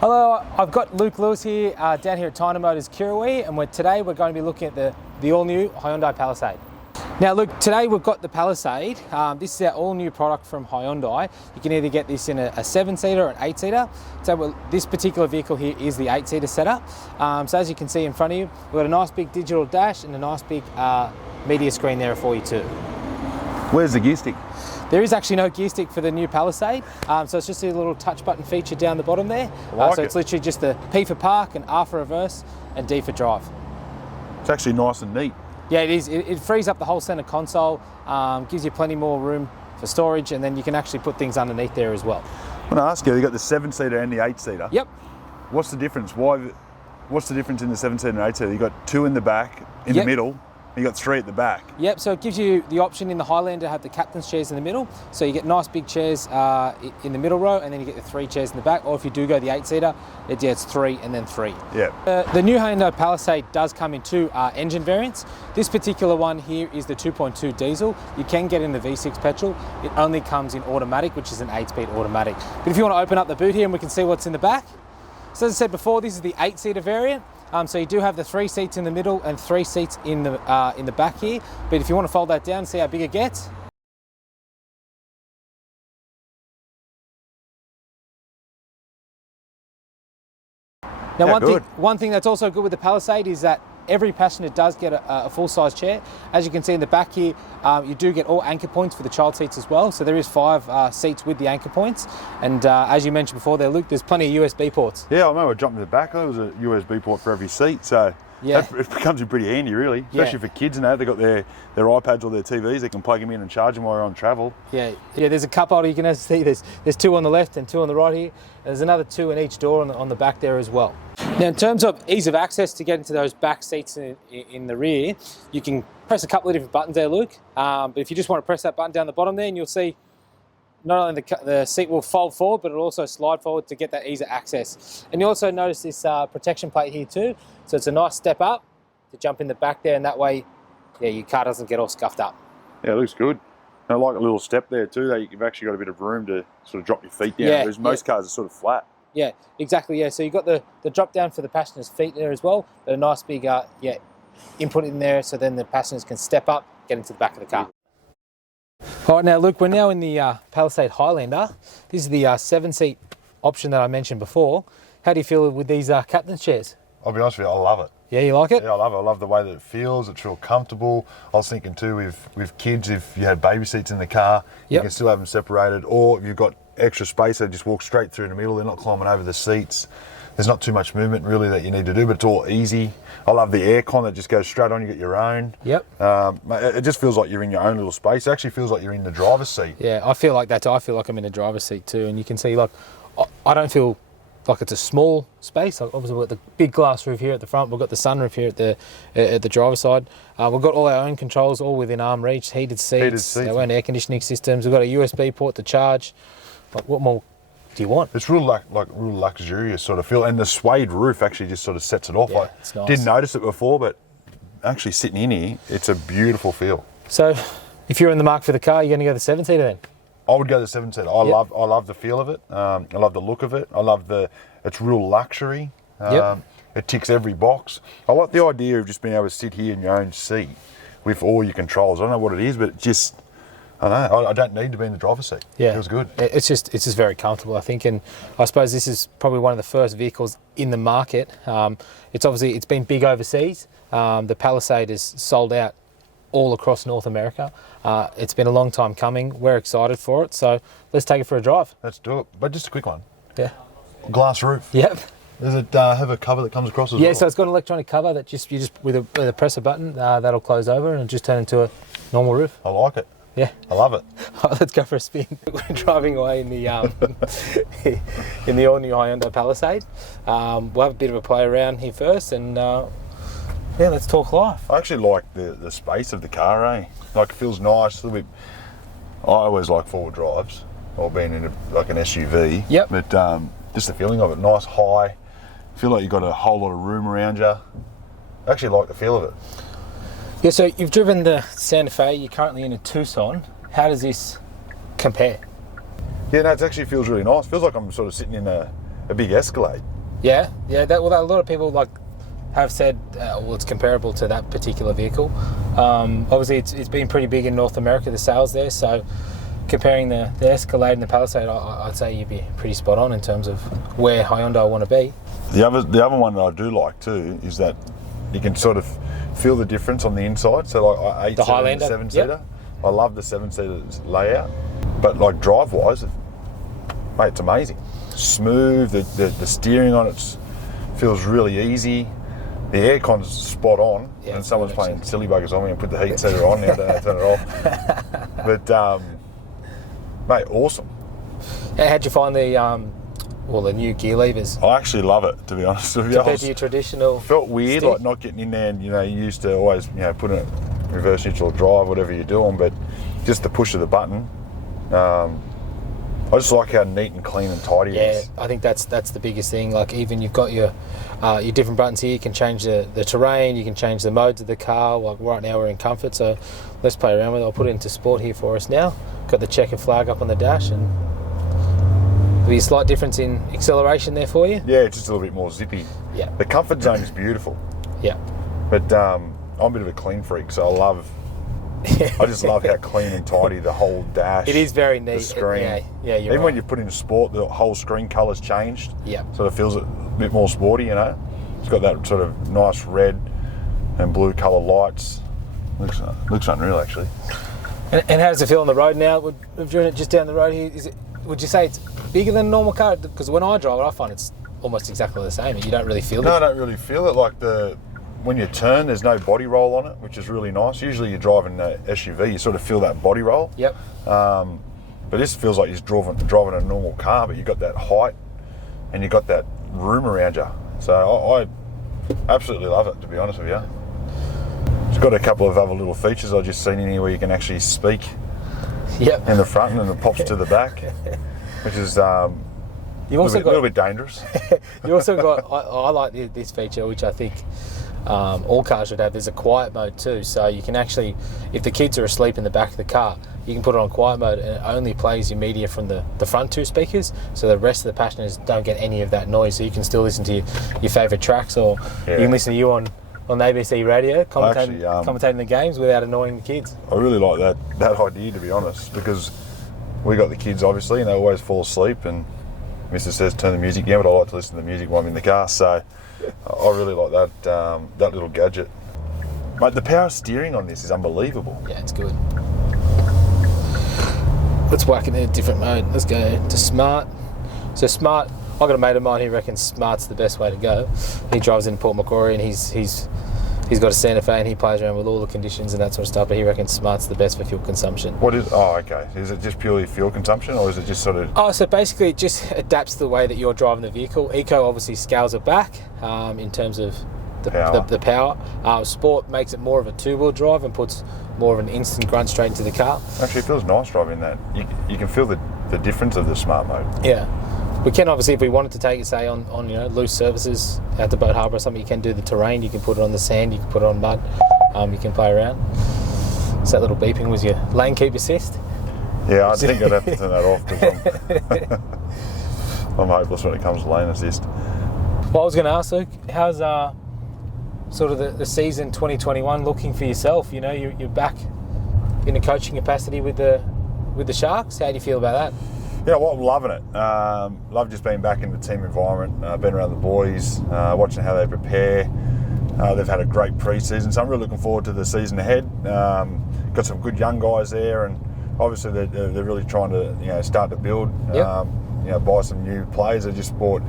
Hello, I've got Luke Lewis here down here at Tyner Motors Kirrawee, and today we're going to be looking at the all-new Hyundai Palisade. Now Luke, today we've got the Palisade. This is our all-new product from Hyundai. You can either get this in a 7-seater or an 8-seater. So this particular vehicle here is the 8-seater setup. So as you can see in front of you, we've got a nice big digital dash and a nice big media screen there for you too. Where's the gear stick? There is actually no gear stick for the new Palisade, so it's just a little touch button feature down the bottom there. So it's literally just the P for park and R for reverse and D for drive. It's actually nice and neat. Yeah, it is. It frees up the whole centre console, gives you plenty more room for storage, and then you can actually put things underneath there as well. I want to ask you, you've got the 7-seater and the 8-seater. Yep. What's the difference? What's the difference in the 7-seater and 8-seater? You've got 2 in the back, in the middle. You got 3 at the back. Yep, so it gives you the option in the Highlander to have the captain's chairs in the middle. So you get nice big chairs in the middle row, and then you get the 3 chairs in the back. Or if you do go the 8-seater, it's 3 and then 3. Yeah. The new Hyundai Palisade does come in 2 engine variants. This particular one here is the 2.2 diesel. You can get in the V6 petrol. It only comes in automatic, which is an 8-speed automatic. But if you want to open up the boot here and we can see what's in the back. So as I said before, this is the 8-seater variant. So you do have the 3 seats in the middle and 3 seats in the back here. But if you want to fold that down, see how big it gets. Now, one thing that's also good with the Palisade is that every passenger does get a full-size chair. As you can see in the back here, you do get all anchor points for the child seats as well. So there is 5 seats with the anchor points. And as you mentioned before there, Luke, there's plenty of USB ports. Yeah, I remember I jumped in the back. There was a USB port for every seat. So yeah, it becomes pretty handy, really, especially for kids and that. They've got their iPads or their TVs. They can plug them in and charge them while you're on travel. Yeah. There's a cup holder. You can see there's 2 on the left and 2 on the right here. There's another 2 in each door on the back there as well. Now, in terms of ease of access to get into those back seats in the rear, you can press a couple of different buttons there, Luke. But if you just want to press that button down the bottom there, and you'll see not only the seat will fold forward, but it'll also slide forward to get that ease of access. And you also notice this protection plate here too. So it's a nice step up to jump in the back there, and that way, your car doesn't get all scuffed up. Yeah, it looks good. I like a little step there too. You've actually got a bit of room to sort of drop your feet down, whereas most cars are sort of flat. Yeah, exactly. Yeah, so you've got the drop down for the passenger's feet there as well, but a nice big input in there, so then the passengers can step up, get into the back of the car. All right, now Luke, we're now in the Palisade Highlander. This is the 7-seat option that I mentioned before. How do you feel with these captain's chairs? I'll be honest with you, I love it. Yeah, you like it? Yeah, I love it. I love the way that it feels. It's real comfortable. I was thinking too, with kids, if you had baby seats in the car, you can still have them separated, or if you've got extra space, they just walk straight through in the middle. They're not climbing over the seats. There's not too much movement really that you need to do, but it's all easy. I love the aircon that just goes straight on. You get your own. Yep. It just feels like you're in your own little space. It actually feels like you're in the driver's seat. Yeah, I feel like that too. I feel like I'm in the driver's seat too, and you can see like I don't feel like it's a small space. Like obviously we've got the big glass roof here at the front. We've got the sunroof here at the driver's side. We've got all our own controls, all within arm reach. Heated seats, our own air conditioning systems. We've got a USB port to charge. Like, what more do you want? It's real real luxurious sort of feel, and the suede roof actually just sort of sets it off. Yeah, it's nice. Didn't notice it before, but actually sitting in here, it's a beautiful feel. So, if you're in the market for the car, you're going to go the 7-seater then? I would go the 7-seater. I love the feel of it. I love the look of it. I love it's real luxury. It ticks every box. I like the idea of just being able to sit here in your own seat with all your controls. I don't know what it is, but it just, I don't know. I don't need to be in the driver's seat. Yeah, it feels good. It's just very comfortable, I think, and I suppose this is probably one of the first vehicles in the market. It's been big overseas. The Palisade is sold out all across North America. It's been a long time coming. We're excited for it, so let's take it for a drive. Let's do it. But just a quick one. Yeah. Glass roof. Yep. Does it have a cover that comes across as well? Yeah, so it's got an electronic cover that you just with a press a button, that'll close over and just turn into a normal roof. I like it. Yeah, I love it. Let's go for a spin. We're driving away in the in the all-new Hyundai Palisade. We'll have a bit of a play around here first, and let's talk life. I actually like the space of the car, eh? Like, it feels nice. A little bit. I always like forward drives, or being in like an SUV. Yep. But just the feeling of it, nice, high. Feel like you've got a whole lot of room around you. I actually like the feel of it. Yeah, so you've driven the Santa Fe, you're currently in a Tucson. How does this compare? Yeah, no, it actually feels really nice. Feels like I'm sort of sitting in a big Escalade. Yeah. A lot of people have said, it's comparable to that particular vehicle. Obviously, it's been pretty big in North America, the sales there. So, comparing the Escalade and the Palisade, I'd say you'd be pretty spot on in terms of where Hyundai want to be. The other one that I do like too is that you can sort of feel the difference on the inside. So like the Highlander, and the 7-seater. I love the 7-seater's layout, but like drive-wise, mate, it's amazing. Smooth. The steering on it feels really easy. The aircon's spot on, and someone's playing silly buggers on me and put the heat setter on. Now I don't know how to turn it off. But mate, awesome. How'd you find the new gear levers? I actually love it, to be honest with you. Compared to your traditional. Felt weird, stick? like not getting in there, and you used to always put it reverse neutral drive, whatever you're doing, but just the push of the button. I just like how neat and clean and tidy it is. Yeah, I think that's the biggest thing. Like, even you've got your different buttons here. You can change the terrain. You can change the modes of the car. Like right now we're in comfort, so let's play around with it. I'll put it into sport here for us now. Got the checkered flag up on the dash, and there'll be a slight difference in acceleration there for you. Yeah, it's just a little bit more zippy. Yeah. The comfort zone is beautiful. Yeah. But I'm a bit of a clean freak, so I just love how clean and tidy the whole dash. It is very neat. The screen. Yeah, you're Even right. when you put into sport, the whole screen colour's changed. Yeah. So it feels a bit more sporty, It's got that sort of nice red and blue colour lights. Looks unreal, actually. And how does it feel on the road now? We've driven it just down the road here. Would you say it's bigger than a normal car? Because when I drive it, I find it's almost exactly the same. You don't really feel it. No, I don't really feel it. Like when you turn, there's no body roll on it, which is really nice. Usually you're driving an SUV, you sort of feel that body roll. Yep. But this feels like you're driving a normal car, but you've got that height and you've got that room around you. So I absolutely love it, to be honest with you. It's got a couple of other little features I've just seen in here where you can actually speak in the front and then it pops to the back, which is a little bit dangerous. You also got, I like this feature, which I think all cars should have. There's a quiet mode too, so you can actually, if the kids are asleep in the back of the car, you can put it on quiet mode and it only plays your media from the front two speakers, so the rest of the passengers don't get any of that noise, so you can still listen to your favourite tracks, or you can listen to you on ABC radio commentating the games without annoying the kids. I really like that idea, to be honest, because we got the kids obviously and they always fall asleep, and Mr. says turn the music down, but I like to listen to the music while I'm in the car, so I really like that little gadget. Mate, the power steering on this is unbelievable. Yeah, it's good. Let's whack it in a different mode. Let's go to smart. So smart, I've got a mate of mine who reckons smart's the best way to go. He drives in Port Macquarie and he's got a Santa Fe and he plays around with all the conditions and that sort of stuff, but he reckons smart's the best for fuel consumption. Okay. Is it just purely fuel consumption, or is it just sort of... So basically it just adapts to the way that you're driving the vehicle. Eco obviously scales it back in terms of the power. Sport makes it more of a two-wheel drive and puts more of an instant grunt straight into the car. Actually, it feels nice driving that. You can feel the difference of the smart mode. Yeah. We can obviously, if we wanted to take it, say, on loose surfaces out to Boat Harbour or something, you can do the terrain, you can put it on the sand, you can put it on mud, you can play around. So that little beeping was your lane keep assist? Yeah, I think I'd have to turn that off because I'm hopeless when it comes to lane assist. Well, I was going to ask, Luke, how's sort of the season 2021 looking for yourself? You're back in a coaching capacity with the Sharks. How do you feel about that? You know what, I'm loving it. Love just being back in the team environment, being around the boys, watching how they prepare. They've had a great pre-season, so I'm really looking forward to the season ahead. Got some good young guys there, and obviously they're really trying to start to build. Buy some new players. They just bought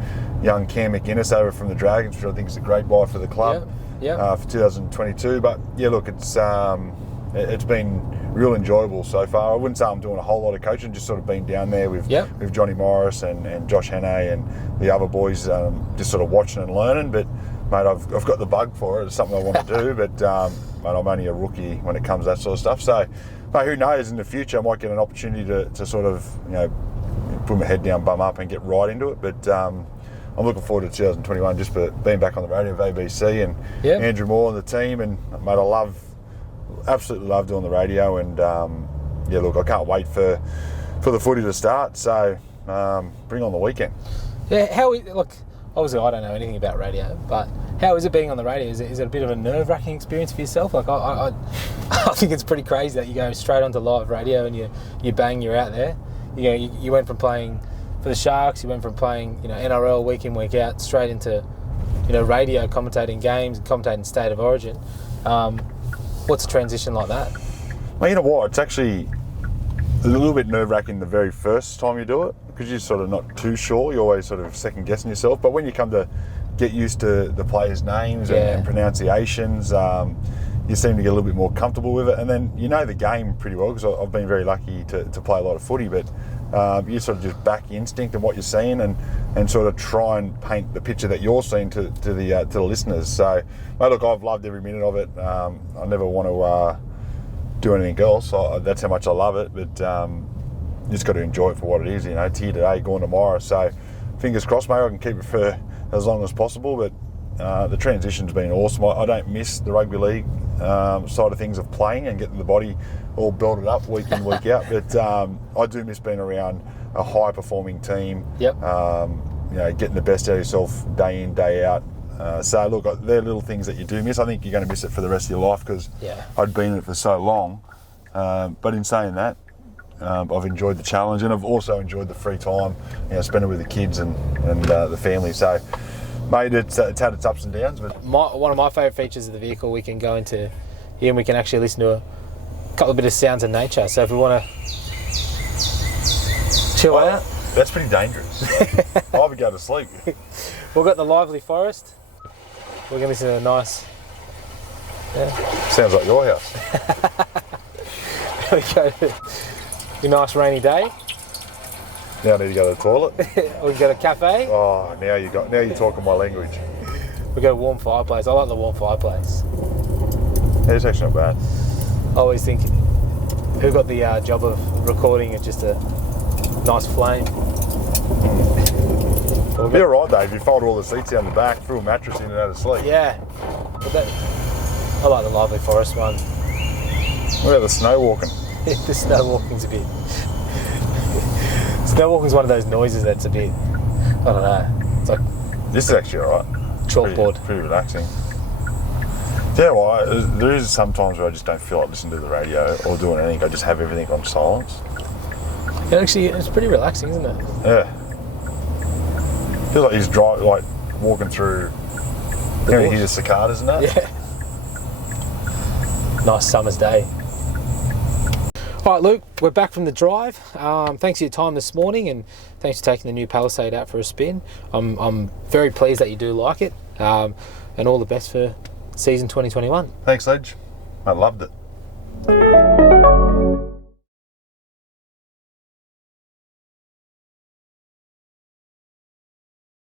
young Cam McInnes over from the Dragons, which I think is a great buy for the club for 2022. But yeah, look, it's been real enjoyable so far. I wouldn't say I'm doing a whole lot of coaching, just sort of been down there with Johnny Morris and Josh Hannay and the other boys, just sort of watching and learning. But mate, I've got the bug for it. It's something I want to do, but mate, I'm only a rookie when it comes to that sort of stuff. So mate, who knows, in the future I might get an opportunity to sort of put my head down, bum up and get right into it. But I'm looking forward to 2021 just for being back on the radio with ABC and Andrew Moore and the team. And mate, I absolutely love doing the radio, and look, I can't wait for the footy to start, so bring on the weekend. Yeah, look, obviously I don't know anything about radio, but how is it being on the radio? Is it a bit of a nerve-wracking experience for yourself? Like I think it's pretty crazy that you go straight onto live radio and you bang, you're out there. You know, you went from playing for the Sharks, you went from playing, you know, NRL week in, week out, straight into, you know, radio, commentating games, commentating State of Origin. What's a transition like that? Well, you know what? It's actually a little bit nerve-wracking the very first time you do it, because you're sort of not too sure. You're always sort of second-guessing yourself. But when you come to get used to the players' names and pronunciations, you seem to get a little bit more comfortable with it. And then you know the game pretty well, because I've been very lucky to play a lot of footy, but you sort of just back instinct and what you're seeing and sort of try and paint the picture that you're seeing to the listeners. So, mate, look, I've loved every minute of it. I never want to do anything else. That's how much I love it, but you just got to enjoy it for what it is. You know, it's here today, gone tomorrow. So, fingers crossed, mate, I can keep it for as long as possible. But the transition's been awesome. I don't miss the rugby league side of things of playing and getting the body all belted up week in, week out. But I do miss being around a high-performing team. Yep. You know, getting the best out of yourself day in, day out. So look, they're little things that you do miss. I think you're going to miss it for the rest of your life, because I'd been in it for so long. But in saying that, I've enjoyed the challenge, and I've also enjoyed the free time, you know, spending with the kids and the family. So, mate, it's had its ups and downs. But one of my favourite features of the vehicle, we can go into here and we can actually listen to a couple of bit of sounds of nature. So if we want to chill out, that's pretty dangerous. I would go to sleep. We've got the lively forest. We're going to listen to a nice... Sounds like your house. We go to a nice rainy day. Now I need to go to the toilet. We've got a cafe. Oh, now you're talking my language. We've got a warm fireplace. I like the warm fireplace. Yeah, it's actually not bad. I always think, who got the job of recording at just a nice flame? You're right, Dave. You fold all the seats down the back, threw a mattress in and had a sleep. Yeah. But I like the lively forest one. What about the snow walking? The snow walking's a bit... Snow walking's one of those noises that's a bit... I don't know. It's like... This is actually alright. Chalkboard. Pretty relaxing. You know what? There is some times where I just don't feel like listening to the radio or doing anything. I just have everything on silence. Actually, it's pretty relaxing, isn't it? Yeah. Feels like he's walking through. You hear the cicadas and that? Yeah. Nice summer's day. All right, Luke, we're back from the drive. Thanks for your time this morning, and thanks for taking the new Palisade out for a spin. I'm very pleased that you do like it, and all the best for season 2021. Thanks, Ledge. I loved it.